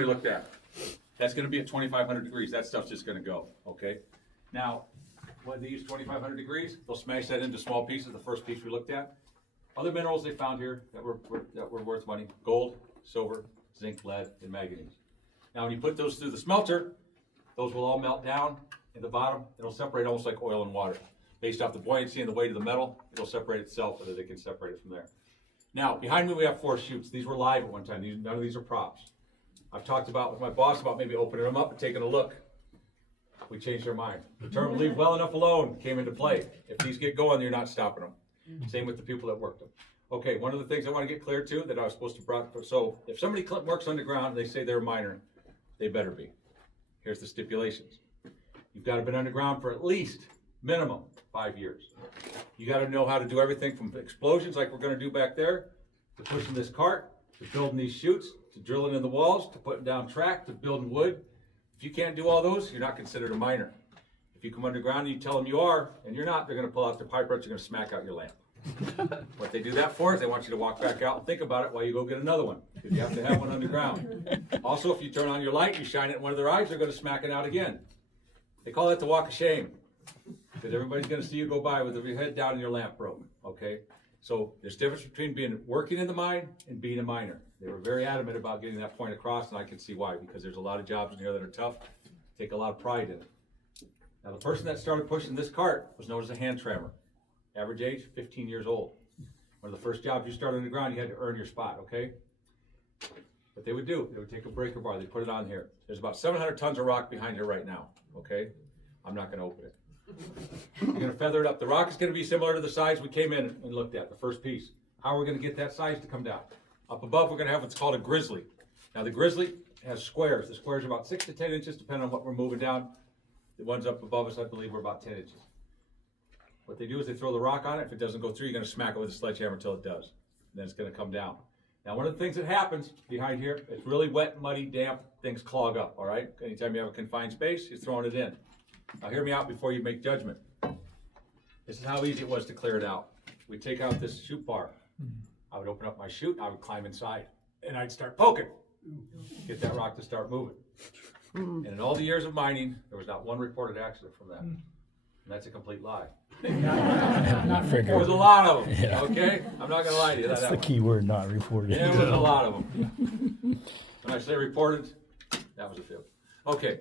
we looked at. That's gonna be at 2,500 degrees. That stuff's just gonna go, okay? Now, when they use 2,500 degrees, they'll smash that into small pieces, the first piece we looked at. Other minerals they found here that were worth money: gold, silver, zinc, lead, and manganese. Now, when you put those through the smelter, those will all melt down in the bottom. It'll separate almost like oil and water. Based off the buoyancy and the weight of the metal, it'll separate itself so that they can separate it from there. Now, behind me we have 4 chutes. These were live at one time. None of these are props. I've talked about with my boss about maybe opening them up and taking a look. We changed our mind. The term "leave well enough alone" came into play. If these get going, you're not stopping them. Same with the people that worked them. Okay, one of the things I want to get clear too that I was supposed to brought. So if somebody works underground and they say they're a miner, they better be. Here's the stipulations. You've got to have been underground for at least minimum 5 years. You got to know how to do everything from explosions like we're going to do back there, to pushing this cart, to building these chutes, to drilling in the walls, to putting down track, to building wood. If you can't do all those, you're not considered a miner. If you come underground and you tell them you are, and you're not, they're going to pull out their pipe wrench, they're going to smack out your lamp. What they do that for is they want you to walk back out and think about it while you go get another one, because you have to have one underground. Also, if you turn on your light, you shine it in one of their eyes, they're going to smack it out again. They call that the walk of shame, because everybody's going to see you go by with your head down and your lamp broken, okay? So there's a difference between working in the mine and being a miner. They were very adamant about getting that point across, and I can see why, because there's a lot of jobs in here that are tough, take a lot of pride in it. Now, the person that started pushing this cart was known as a hand trammer. Average age, 15 years old. One of the first jobs you started on the ground, you had to earn your spot, okay? What they would do, they would take a breaker bar, they put it on here. There's about 700 tons of rock behind here right now, okay? I'm not gonna open it. You're gonna feather it up. The rock is gonna be similar to the size we came in and looked at, the first piece. How are we gonna get that size to come down? Up above, we're gonna have what's called a grizzly. Now, the grizzly has squares. The squares are about 6 to 10 inches, depending on what we're moving down. The ones up above us, I believe, were about 10 inches. What they do is they throw the rock on it. If it doesn't go through, you're gonna smack it with a sledgehammer until it does. And then it's gonna come down. Now, one of the things that happens behind here, it's really wet, muddy, damp, things clog up, all right? Anytime you have a confined space, you're throwing it in. Now, hear me out before you make judgment. This is how easy it was to clear it out. We'd take out this chute bar. I would open up my chute, I would climb inside, and I'd start poking. Get that rock to start moving. And in all the years of mining, there was not one reported accident from that. And that's a complete lie. There was a lot of them, yeah. Okay? I'm not going to lie to you. That's the key word, not reported. There was a lot of them. When I say reported, that was a fib. Okay.